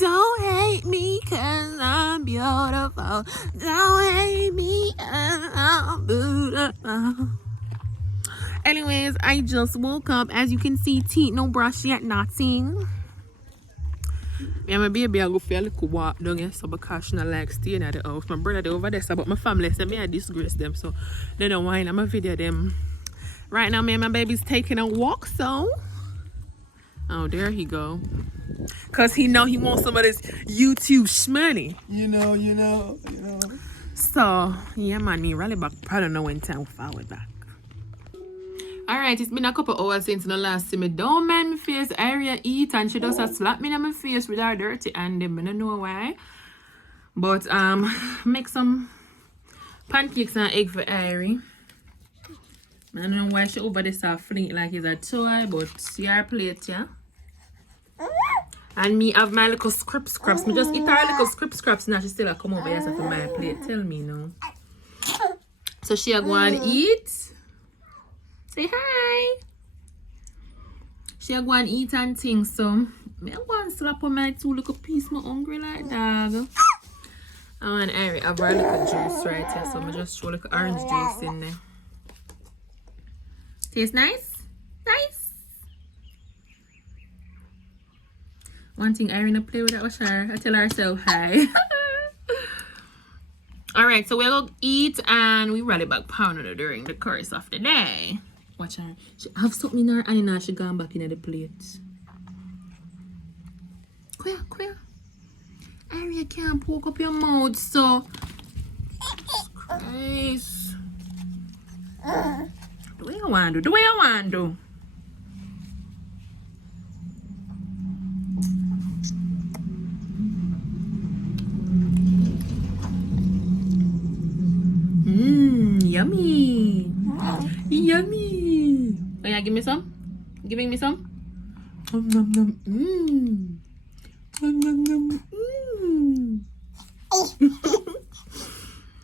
Don't hate me cause I'm beautiful. Don't hate me cause I'm beautiful. Anyways, I just woke up. As you can see, teeth no brush yet, nothing. Yeah, my baby I go for a little walk down here, so because she not like staying at the house. My brother they over there, so but my family said me I disgrace them, so they don't whine. I'm a video them. Right now, me and my baby's taking a walk, so oh, there he go. Cause he know he wants some of this YouTube shmoney. You know. So yeah, man, me rally back. Probably know when time forward back. Alright, it's been a couple hours since the last see me. Don't mind me face area eat and she just a slap me in my face with her dirty hand. I don't know why. But make some pancakes and egg for Irie. I don't know why she over this fling like it's a toy, but see her plate, yeah. And me have my little scraps. Me just eat her little scraps now. She still a come over here for my plate. Tell me now. So she a go and eat. Say hi. She a go and eat and things. So me a go and slap on my two little piece. Me hungry like dog. I want Irie have her little juice right here. So I just throw little orange juice in there. Tastes nice? Nice. One thing Irene play with that was her. I tell herself hi. Alright, so we'll go eat and we rally back pound during the course of the day. Watch her. She have something in her and now she gone back in the plate. Queer. Irene can't poke up your mouth, so Christ. The way I want to do. Yummy. Yummy. Oh yeah, give me some. Giving me some.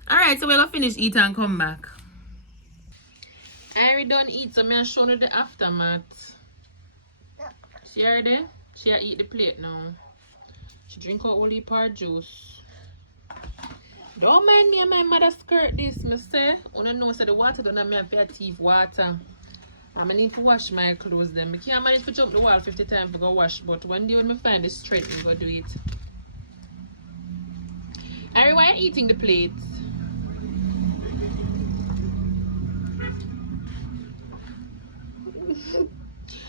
Alright, so we're gonna finish eating and come back. I already done eat, so I'm gonna show you the aftermath. She already? She a eat the plate now. She drink out all the part juice. Don't mind me and my mother skirt this, me say. I don't know, so the water don't have me a teeth water. I need to wash my clothes then. I can't manage to jump the wall 50 times to go wash, but one day when I find this straight, I'm gonna do it. Ari, why are you eating the plates?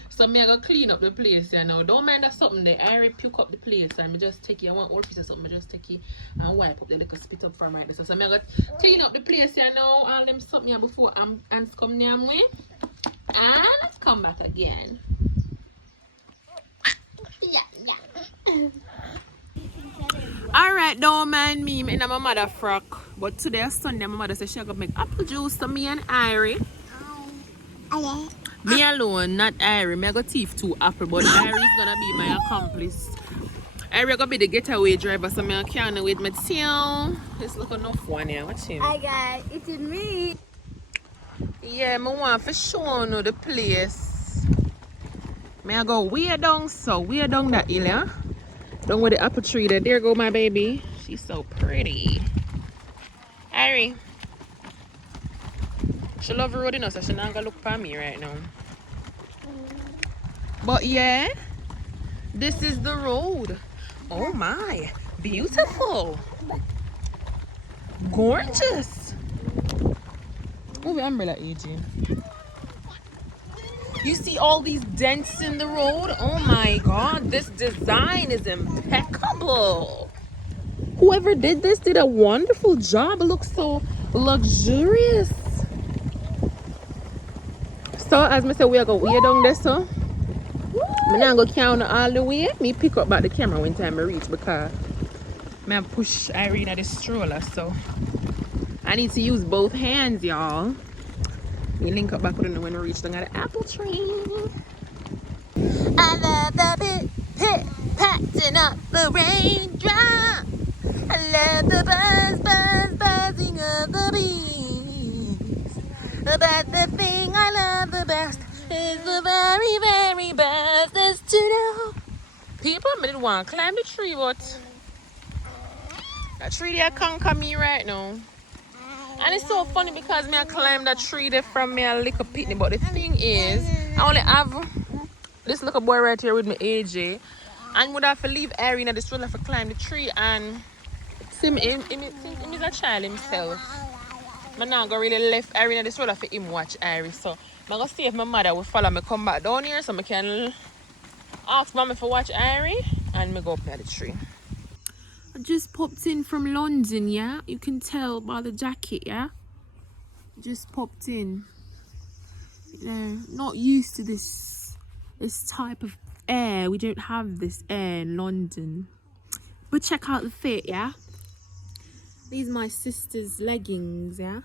So me I go clean up the place, you know. Don't mind that something there. I already pick up the place and I just take it. I want all piece of something. I just take it and wipe up the little spit up from right there. So me I go clean up the place, you know. All them something here before ants come near me. And come back again. Alright, don't mind me. I'm in my mother frock. But today Sunday, my mother said she gonna make apple juice to me and Irie. Me alone, not Irie. Me I got thief 2 apple, but Irie is gonna be my accomplice. Irie gonna be the getaway driver, so me can't wait my tail. It's look enough one here. Watch him. Hi guys, it's me. Yeah, me want to show you the place. Me I go way down that hill, yeah? Down with the apple tree there. There go my baby. She's so pretty. Irie. She love the road, you know, so she not gonna look for me right now. But yeah, this is the road. Oh my, beautiful. Gorgeous. Move your umbrella, AJ. You see all these dents in the road? Oh my god, this design is impeccable. Whoever did this did a wonderful job. It looks so luxurious. So as I said, we are going way down there, so I'm not going to count all the way. Me pick up back the camera when time I reach because I push Irene at the stroller, so I need to use both hands, y'all. We link up back with them when we reach down at the apple tree. I love the pit patting up the raindrop. I love the buzzing of the bees. But the thing I love the best is the very best is to know People, I didn't want to climb the tree, but that tree there conquer me right now. And it's so funny because me I climbed that tree there from me a little pitney. But the thing is, I only have this little boy right here with me, AJ. And would have to leave Ari in the stroller for climb the tree. And see me, him is a child himself. I'm not going to really left Ari in the stroller for him watch Ari. So I'm going to see if my mother will follow me come back down here so I can ask mommy for watch Ari and me go up near the tree. I just popped in from London, yeah? You can tell by the jacket, yeah? Just popped in. You know, not used to this type of air. We don't have this air in London. But check out the fit, yeah? These are my sister's leggings, yeah?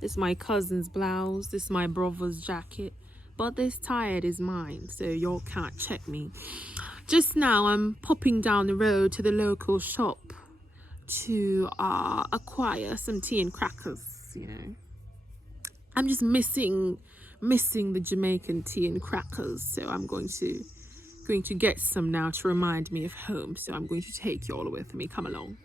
This is my cousin's blouse. This is my brother's jacket. But this tie is mine, so y'all can't check me. Just now, I'm popping down the road to the local shop to acquire some tea and crackers, you know. I'm just missing the Jamaican tea and crackers, so I'm going to get some now to remind me of home. So I'm going to take y'all with me. Come along.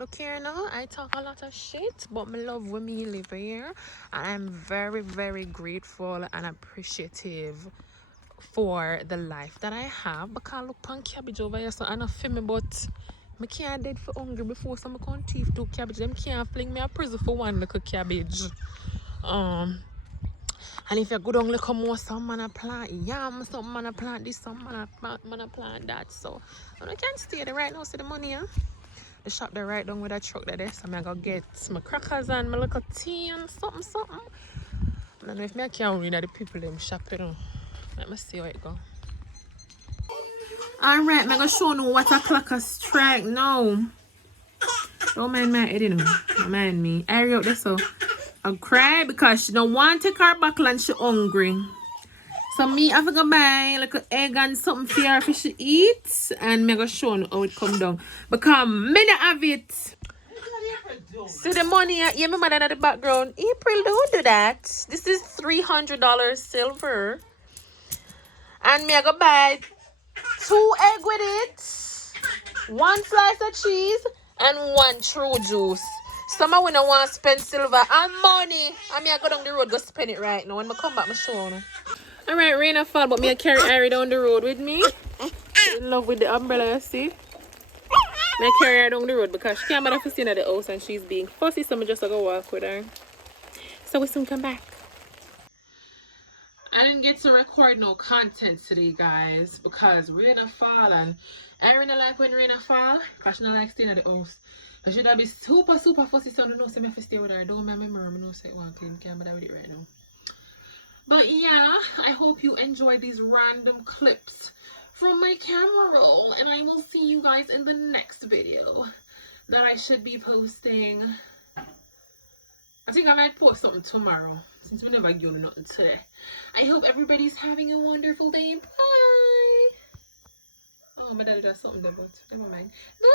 Look here now, I talk a lot of shit, but my love when me live here, and I'm very, very grateful and appreciative for the life that I have. Because look pan cabbage over here, so I don't feel me, but I can't dead for hungry before some can't thief two cabbage. Them can't fling me a prison for one little cabbage. And if you go down look more, some man a plant yam, some man a plant this, some man a plant that. So I can't stay there right now. See the money, huh? The shop there right down with that truck there. So I'm gonna get my crackers and my little tea and something. I don't know if I can read the people them shop, you know. Let me see how it go. Alright, I'm gonna show you what a clock a strike now. Don't mind my head, you know. Don't mind me. Hurry up there so. I cry because she don't want to take her back and she hungry. So me I go buy like an egg and something for her for she eat. And me gonna show you how it come down. Because me not have it. See the money, yeah, my mother at the background. April, don't do that. This is $300 silver. And me I go buy 2 eggs with it, 1 slice of cheese, and 1 true juice. Some of we don't want to spend silver and money. And me I go down the road go spend it right now. When I come back, I show you. Alright, rain or fall, but me I carry Ari down the road with me. In love with the umbrella, you see. I carry her down the road because she can't bother to stay at the house and she's being fussy, so I just go walk with her. So we soon come back. I didn't get to record no content today, guys, because rain or fall and I don't like when rain or fall because she don't like staying at the house. I should have been super fussy, so I don't know if I stay with her. Don't remember, I know say one clean, can't bother with it right now. But yeah, I hope you enjoy these random clips from my camera roll, and I will see you guys in the next video that I should be posting. I think I might post something tomorrow since we never give nothing today. I hope everybody's having a wonderful day. Bye. Oh, my daddy does something there, but never mind. Bye.